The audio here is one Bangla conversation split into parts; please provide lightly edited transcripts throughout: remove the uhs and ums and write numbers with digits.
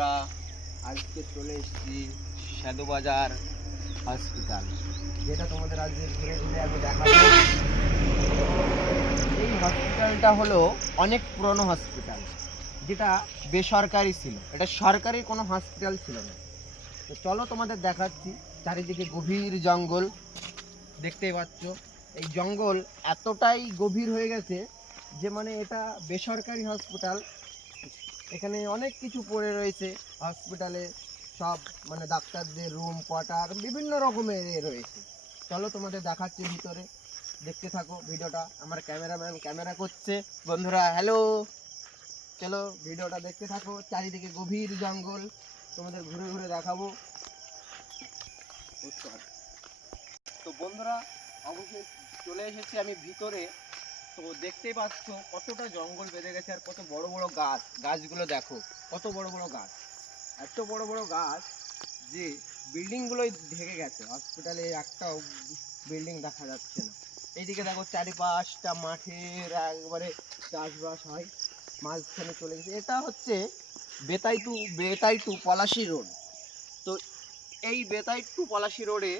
বন্ধুরা, আজকে চলে এসেছি শ্যাদোবাজার হসপিটাল, যেটা তোমাদের আজকে ঘুরে ঘুরে আমি দেখাবো। এই হসপিটালটা হলো অনেক পুরনো হসপিটাল, যেটা বেসরকারি ছিল, এটা সরকারি কোনো হসপিটাল ছিল না। তো চলো তোমাদের দেখাচ্ছি। চারিদিকে গভীর জঙ্গল দেখতেই পাচ্ছ। এই জঙ্গল এতটাই গভীর হয়ে গেছে যে মানে এটা বেসরকারি হসপিটাল। এখানে অনেক কিছু পড়ে রয়েছে হসপিটালে, সব মানে ডাক্তারদের রুম কোয়ার্টার বিভিন্ন রকমের রয়েছে। চলো তোমাদের দেখাচ্ছি ভিতরে, দেখতে থাকো ভিডিওটা। আমার ক্যামেরাম্যান ক্যামেরা করছে। বন্ধুরা হ্যালো, চলো ভিডিওটা দেখতে থাকো। চারিদিকে গভীর জঙ্গল, তোমাদের ঘুরে ঘুরে দেখাবো। তো বন্ধুরা, অবশ্যই চলে এসেছি আমি ভিতরে। তো দেখতেই পাচ্ছ কতটা জঙ্গল বেঁধে গেছে, আর কত বড় বড় গাছ। গাছগুলো দেখো, কত বড় বড় গাছ, এত বড় বড় গাছ যে বিল্ডিংগুলোই ঢেকে গেছে। হসপিটালে একটাও বিল্ডিং দেখা যাচ্ছে না। এইদিকে দেখো চারিপাশটা মাঠের একবারে চাষবাস হয়, মাঝখানে চলে গেছে। এটা হচ্ছে বেতাই টু পলাশী রোড। তো এই বেতাই টু পলাশী রোডে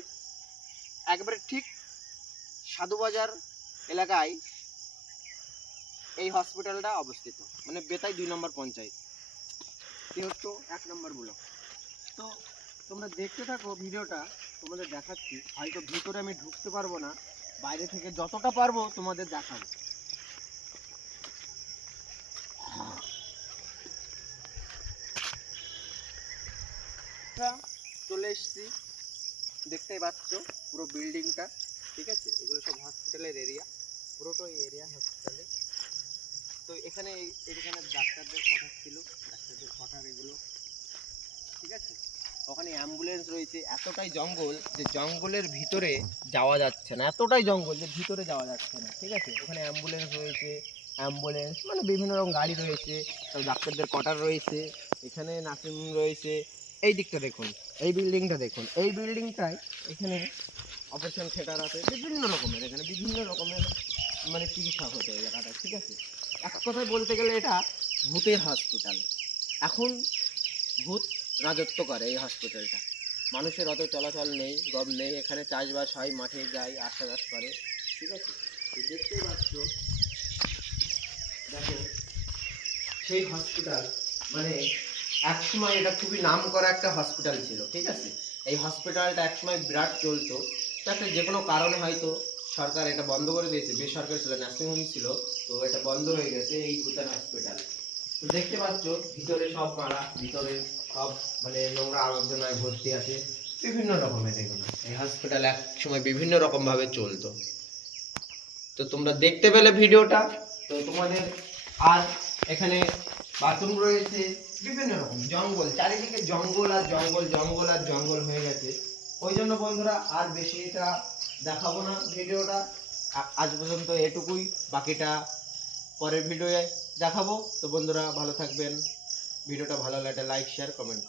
একবারে ঠিক সাধুবাজার এলাকায় এই হসপিটালটা অবস্থিত, মানে বেতাই 2 নম্বর পঞ্চায়েত, যেহেতু 1 নম্বর ব্লক। তো তোমরা দেখতে থাকো ভিডিওটা, তোমাদের দেখাচ্ছি। হয়তো ভিতরে আমি ঢুকতে পারবো না, বাইরে থেকে যতটা পারবো তোমাদের দেখাবো। চলে এসছি, দেখতেই পাচ্ছ পুরো বিল্ডিংটা, ঠিক আছে? এগুলো সব হসপিটালের এরিয়া, পুরোটাই এরিয়া হসপিটালে। তো এখানে ডাক্তারদের কোয়ার্টার ছিল, ডাক্তারদের কোয়ার্টার এগুলো, ঠিক আছে? ওখানে অ্যাম্বুলেন্স রয়েছে। এতটাই জঙ্গল যে জঙ্গলের ভিতরে যাওয়া যাচ্ছে না, এতটাই জঙ্গল যে ভিতরে যাওয়া যাচ্ছে না, ঠিক আছে? ওখানে অ্যাম্বুলেন্স রয়েছে, অ্যাম্বুলেন্স মানে বিভিন্ন রকম গাড়ি রয়েছে, ডাক্তারদের কোয়ার্টার রয়েছে, এখানে নার্সিংহোম রয়েছে। এই দিকটা দেখুন, এই বিল্ডিংটা দেখুন, এই বিল্ডিংটায় এখানে অপারেশন থিয়েটার আছে, বিভিন্ন রকমের, এখানে বিভিন্ন রকমের মানে চিকিৎসা হতো এই জায়গাটা, ঠিক আছে? এক কথায় বলতে গেলে এটা ভূতের হসপিটাল। এখন ভূত রাজত্ব করে এই হসপিটালটা। মানুষের অত চলাচল নেই, গম নেই, এখানে চাষবাস হয়, মাঠে যায়, আশাবাস করে, ঠিক আছে? তো দেখতেই পাচ্ছ, দেখো সেই হসপিটাল মানে একসময় এটা খুবই নাম করা একটা হসপিটাল ছিল, ঠিক আছে? এই হসপিটালটা একসময় বিরাট চলতো। তো একটা যে কোনো কারণে হয়তো সরকার এটা বন্ধ করে দিয়েছে, বেসরকারি ছিল, নার্সিংহোম ছিল, তো এটা বন্ধ হয়ে গেছে এই ভূতের হসপিটাল। তো দেখতে পাচ্ছ ভিতরে সব মারা, ভিতরে সব মানে নোংরা আবর্জনায় ভর্তি আছে, বিভিন্ন রকমের এগুলো। এই হসপিটাল এক সময় বিভিন্ন রকম ভাবে চলতো। তো তোমরা দেখতে পেলে ভিডিওটা। তো তোমাদের আর এখানে বাথরুম রয়েছে, বিভিন্ন রকম জঙ্গল, চারিদিকে জঙ্গল আর জঙ্গল, জঙ্গল আর জঙ্গল হয়ে গেছে। ওই জন্য বন্ধুরা আর বেশি এটা দেখাবো না ভিডিওটা। আজ পর্যন্ত এটুকুই, বাকিটা পরের ভিডিওয়ে দেখাবো। তো বন্ধুরা ভালো থাকবেন, ভিডিওটা ভালো লাগলে লাইক শেয়ার কমেন্ট করুন।